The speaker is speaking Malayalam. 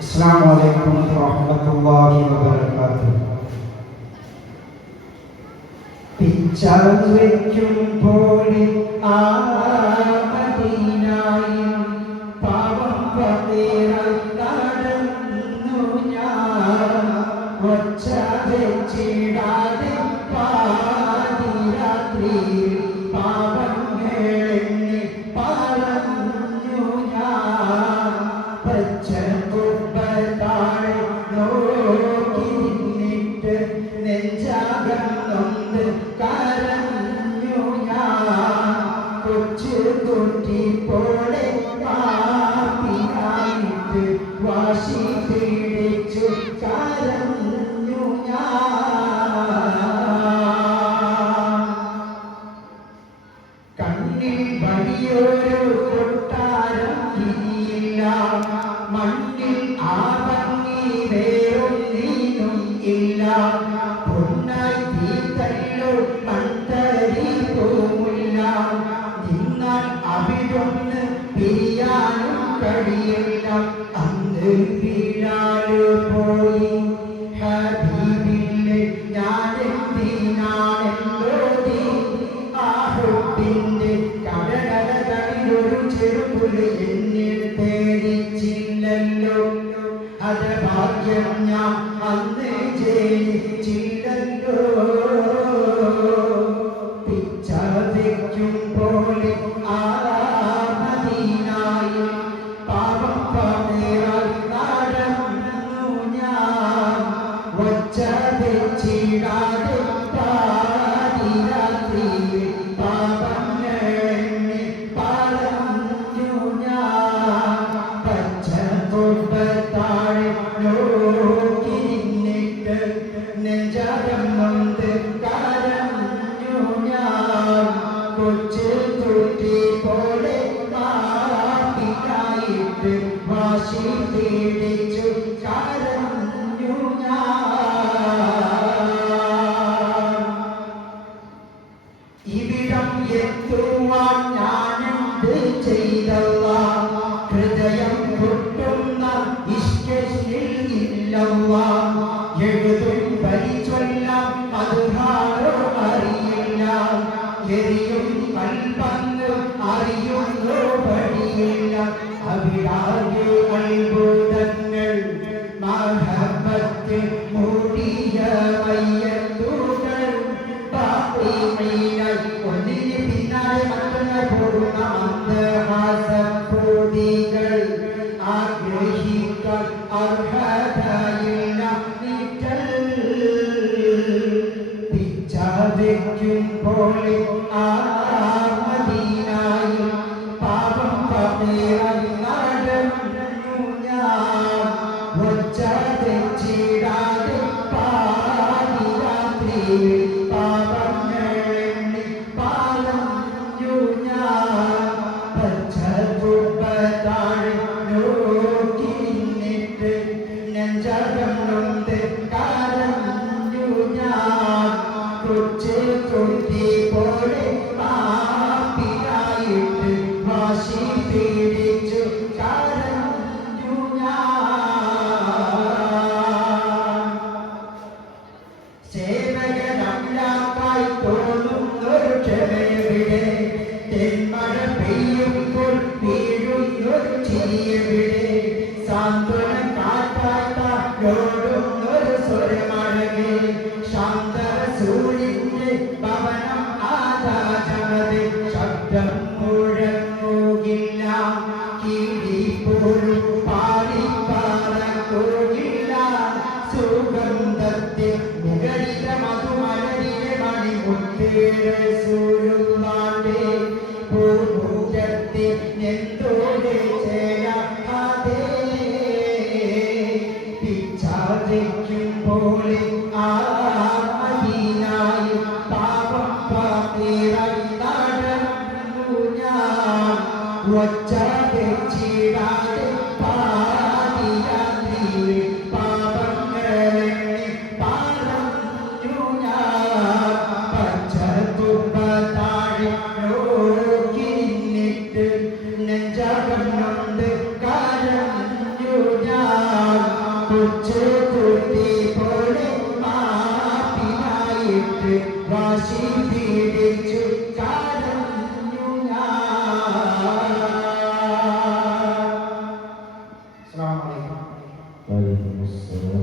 അസ്സലാമു അലൈക്കും വറഹ്മത്തുള്ളാഹി വബറകാതുഹു. പിച്ചവയ്ക്കുമ്പോൾ ആ മദീനായിൽ പാവം പതേറാൻ നടന്നു ഞാൻ. ഒച്ച വെച്ചിടാതെ പാതിരാത്രിയിൽ പാവങ്ങളെന്നെ പറഞ്ഞു ഞാൻ. പച്ചക്കുപ്പത്താഴെ നോക്കി നിന്നിട്ട് നെഞ്ചാകം നൊന്ത് കരഞ്ഞു ഞാൻ. കൊച്ചു കുട്ടി പോലെ പാപിയായിട്ട് വാശി പിടിച്ചു കരഞ്ഞു ഞാൻ. കണ്ണിൽ വലിയൊരു കൊട്ടാരം ഇനിയില്ല, മണ്ണിൽ ആ ഭംഗി വേറൊന്നിനും ഇല്ല. പൊന്നായി തീത്തല്ലോ മൺതരി പോമില്ല, നിന്നാൽ അവിടൊന്ന് പിരിയാനും കഴിയില്ല. അന്ന് വീഴാല് പോയി ഹബീബില്ലേ ഞാനെന്തിനാണെന്തോതി ആഹുത്തിന്റെ കടകടകളിലൊരു ചെറുപുലി എന്നിൽ തേടിച്ചില്ലല്ലോ. അത് ഭാഗ്യം ഞാൻ അന്ന് ജയിച്ചില്ലല്ലോ. പിച്ചവയ്ക്കും പോലെ ആ മദീനായിൽ പാപം പതേറാൻ നടന്നു ഞാൻ. ഒച്ച വെച്ചിടാതെ പാതിരാത്രിയിൽ പാപങ്ങളെന്നെ പറഞ്ഞു ഞാൻ. പച്ചക്കുപ്പത്താഴെ നോക്കി നിന്നിട്ട് നെഞ്ചകം നൊന്ത് കരഞ്ഞു ഞാൻ. കൊച്ചു കുട്ടി പോലെ പാപിയായിട്ട് വാശി പിടിച്ചു കരഞ്ഞു ഞാൻ. ഇവിടം എത്തുവാൻ ഞാനെന്ത് ചെയ്തല്ലാ, ഹൃദയം പൊട്ടുന്ന ഇഷ്കയിൽ ഇല്ലല്ലാ. എഴുതും വരി ചൊല്ലാം അദ്ഹാറോ അറിയില്ല, എരിയും കൽപ്പന്ന് അറിയുന്നോ വഴിയില്ല. അവിടാകെ അത്ഭുതങ്ങൾ മഹബത്തിൽ മൂടിയ മയ്യത്തുകൾ. ഒന്നിന് പിന്നാലെ മറ്റൊന്ന് പോകുന്ന മന്ദഹാസപ്രതികൾ. ആഗ്രഹിക്കാൻ അർഹതയില്ല നീറ്റൽ. പിച്ചവയ്ക്കും പോലെ ആ മദീനായിൽ പാപം പതേറാൻ നടന്നു ഞാൻ. ഒച്ച വെച്ചിടാതെ പാതിരാത്രിയിൽ പാപങ്ങളെന്നെ പറഞ്ഞു ഞാൻ. പച്ചക്കുപ്പത്താഴെ നോക്കി നിന്നിട്ട് നെഞ്ചകം നൊന്ത് കരഞ്ഞു ഞാൻ. കൊച്ചു കുട്ടി പോലെ പാപിയായിട്ട് വാശി പിടിച്ചു കരഞ്ഞു ഞാൻ. സേവകനല്ലാതായി തോന്നുന്നൊരു ക്ഷമയെവിടെ, തെന്മഴ പെയ്യുമ്പോൾ വീഴുന്നൊരു ചിരിയെവിടെ. സാന്ത്വനം കാട്ടാത്ത ലോടുന്നൊരു സ്വരമഴകെ, ശാന്തരസൂര്യന്റെ ഭവനം ആകാശമത്. ശബ്ദം മുഴങ്ങുകില്ല, കിളി പോലും പാടിപ്പാറക്കുകയില്ല. സുഗന്ധത്തിൽ മുകളില മധുമലരിലെ മണിമുത്തേറെ സൂഴുവാണ്ടേ. പൂമുഖത്തിൽ എന്തോടെ ചേരാതെ പിച്ചവയ്ക്കും പോലെ ആ മദീനായിൽ പാപം പതേറാൻ നടന്നു ഞാൻ. ഒച്ച വെച്ചിടാതെ പാതിരാത്രിയിൽ പാപങ്ങളെന്നെ പറഞ്ഞു ഞാൻ. പച്ചക്കുപ്പത്താഴെ കൊച്ചുകുട്ടി പോലെ മാപ്പിനായിട്ട് വാശി പീഡിച്ചു കരഞ്ഞു ഞാൻ. അസ്സലാമു അലൈക്കും.